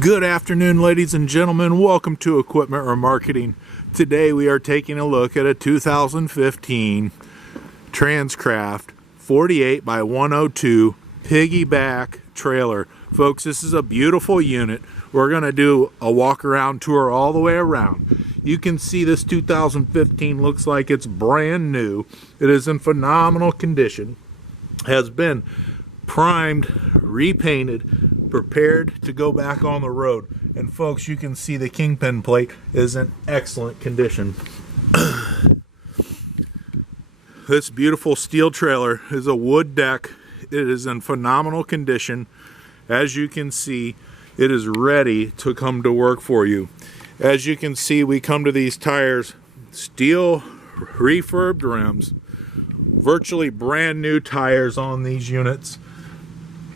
Good afternoon, ladies and gentlemen. Welcome to Equipment Remarketing. Today we are taking a look at a 2015 Transcraft 48 by 102 piggyback trailer. Folks, this is a beautiful unit. We're going to do a walk around tour all the way around. You can see this 2015 looks like it's brand new. It is in phenomenal condition. Has been primed, repainted, prepared to go back on the road. And folks, you can see the kingpin plate is in excellent condition. This beautiful steel trailer is a wood deck. It is in phenomenal condition. As you can see, it is ready to come to work for you. As you can see, we come to these tires, steel refurbed rims, virtually brand new tires on these units.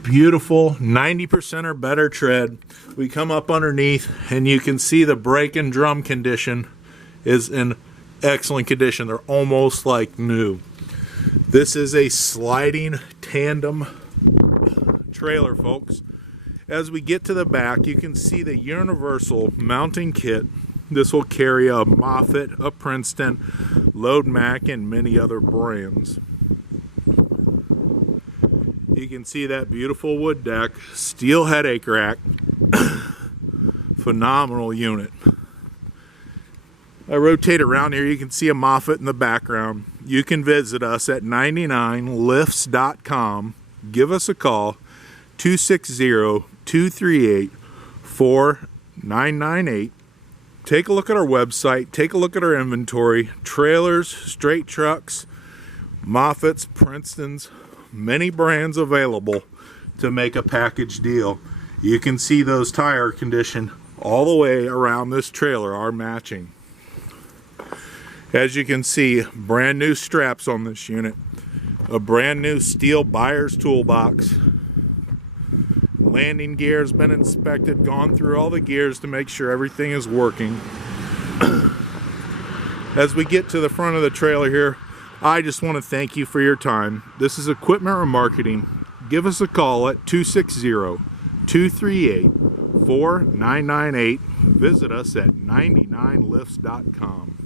Beautiful 90% or better tread. We come up underneath and you can see the brake and drum condition is in excellent condition. They're almost like new. This is a sliding tandem trailer, folks. As we get to the back, you can see the universal mounting kit. This will carry a Moffett, a Princeton, Load Mac, and many other brands. You can see that beautiful wood deck, steel headache rack. Phenomenal unit. I rotate around here, you can see a Moffett in the background. You can visit us at 99lifts.com. Give us a call, 260-238-4998. Take a look at our website, take a look at our inventory, trailers, straight trucks, Moffetts, Princetons, many brands available to make a package deal. You can see those tire condition all the way around this trailer are matching. As you can see, brand new straps on this unit, a brand new steel buyer's toolbox. Landing gear has been inspected, gone through all the gears to make sure everything is working. As we get to the front of the trailer here, I just want to thank you for your time. This is Equipment Remarketing. Give us a call at 260-238-4998. Visit us at 99lifts.com.